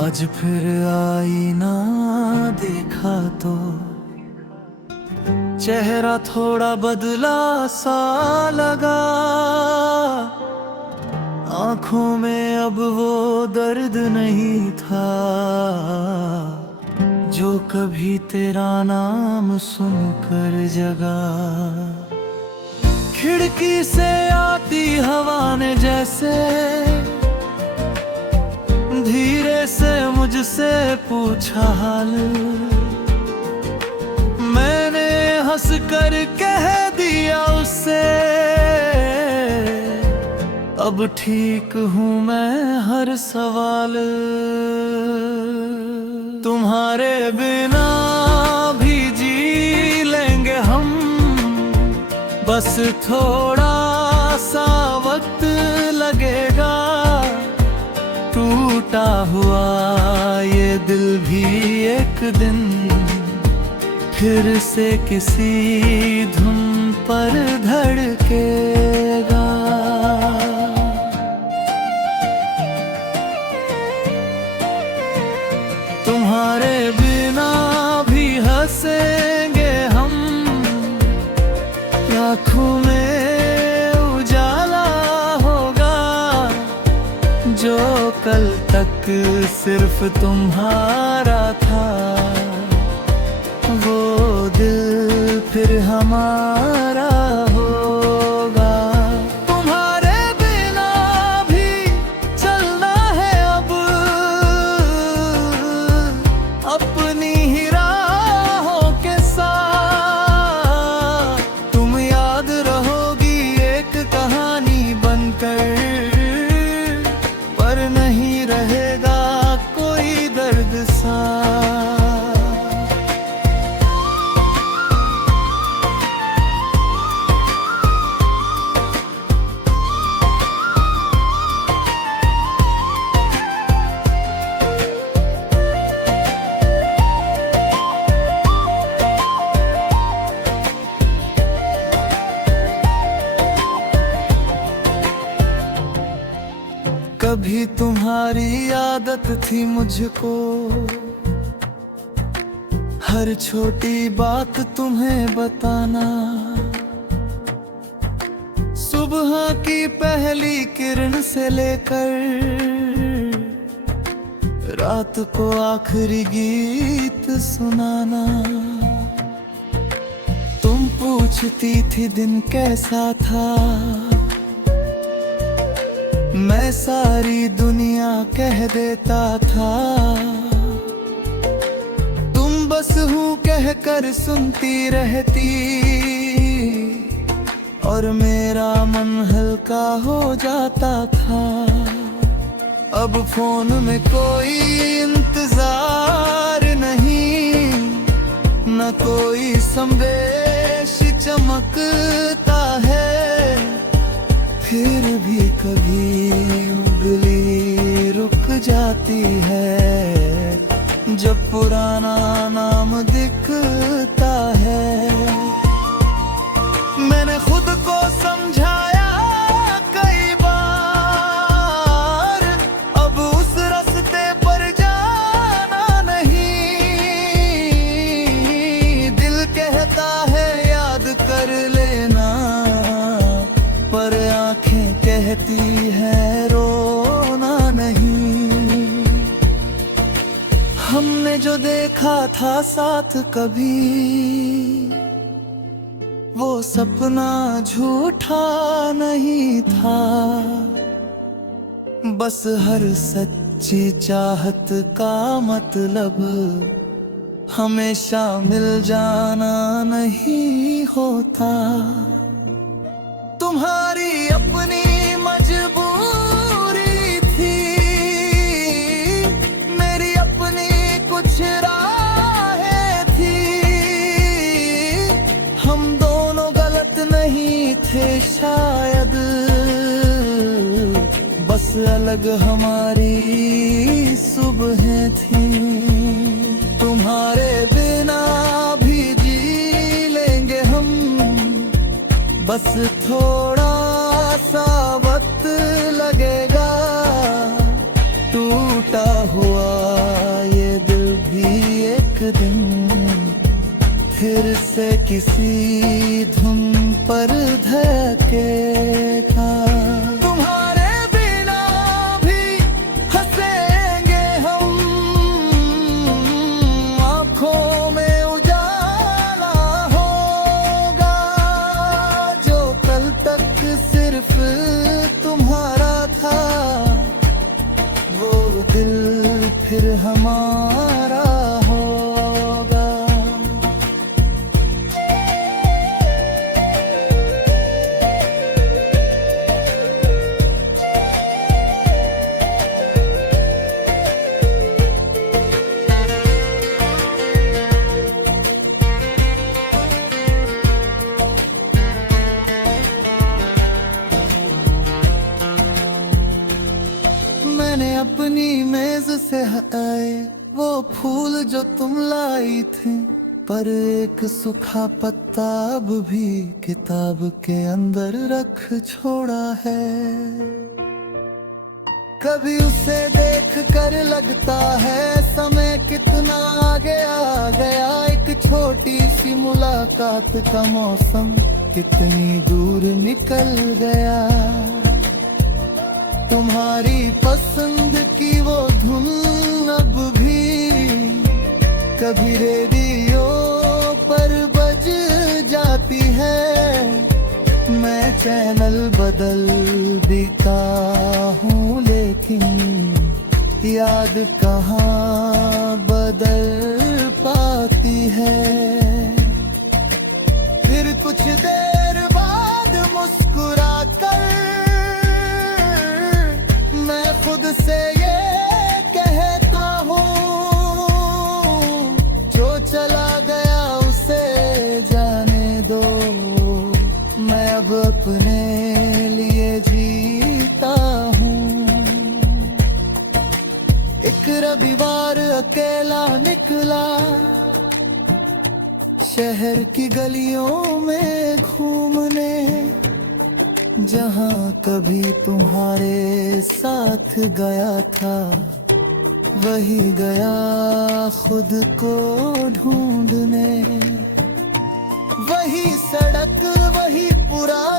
आज फिर आईना देखा तो चेहरा थोड़ा बदला सा लगा। आंखों में अब वो दर्द नहीं था जो कभी तेरा नाम सुनकर जगा। खिड़की से आती हवा ने जैसे धीरे से मुझसे पूछा हाल। मैंने हंस कर कह दिया उससे, अब ठीक हूँ मैं हर सवाल। तुम्हारे बिना भी जी लेंगे हम, बस थोड़ा सा वक्त लगेगा। टूटा हुआ ये दिल भी एक दिन फिर से किसी धुन पर धड़केगा। तुम्हारे बिना भी हंसेंगे हम, आँखों में उजाला होगा। जो कल तक सिर्फ तुम्हारा था, वो दिल फिर हमारा होगा। तुम्हारे बिना भी चलना है अब, अपनी ही राहों के साथ। तुम याद रहोगी एक कहानी बनकर, पर नहीं रहेगा कोई दर्द सा। कभी तुम्हारी आदत थी मुझको हर छोटी बात तुम्हें बताना। सुबह की पहली किरण से लेकर रात को आखिरी गीत सुनाना। तुम पूछती थी दिन कैसा था, मैं सारी दुनिया कह देता था। तुम बस हूँ कहकर सुनती रहती, और मेरा मन हल्का हो जाता था। अब फोन में कोई इंतजार नहीं, न कोई संदेश चमकता है। फिर भी कभी उंगली रुक जाती है जब पुराना नाम दिखता है। मैंने खुद को समझाया कई बार, अब उस रास्ते पर जाना नहीं। दिल कहता है याद कर लेना, पर आंखें कहती है रोना नहीं। हमने जो देखा था साथ कभी, वो सपना झूठा नहीं था। बस हर सच्ची चाहत का मतलब हमेशा मिल जाना नहीं होता। तुम्हारी अपनी मजबूरी थी, मेरी अपनी कुछ राहें थी। हम दोनों गलत नहीं थे शायद, बस अलग हमारी सुबहें थी। तुम्हारे बिना भी जी लेंगे हम, बस थोड़ा सा वक्त लगेगा। टूटा हुआ ये दिल भी एक दिन फिर से किसी धुन पर धकेगा। तुम्हारे बिना भी हंसेंगे हम, आँखों में उजाला होगा। जो कल तक सिर्फ तुम्हारा था, वो दिल फिर हमारा होगा। मैंने अपनी मेज से हटाए वो फूल जो तुम लाई थी, पर एक सूखा पत्ता अब भी किताब के अंदर रख छोड़ा है। कभी उसे देख कर लगता है समय कितना आगे आ गया। एक छोटी सी मुलाकात का मौसम कितनी दूर निकल गया। तुम्हारी पसंद की वो धुन अब भी कभी रेडियो पर बज जाती है। मैं चैनल बदल देता हूँ, लेकिन याद कहाँ बदल पाती है। फिर कुछ देर बाद मुस्कुरा कर मैं खुद से ये कहता हूँ, जो चला गया उसे जाने दो। मैं अब अपने लिए जीता हूँ। एक रविवार अकेला निकला, शहर की गलियों में घूमने। जहाँ कभी तुम्हारे साथ गया था, वही गया खुद को ढूंढने। वही सड़क, वही पुराना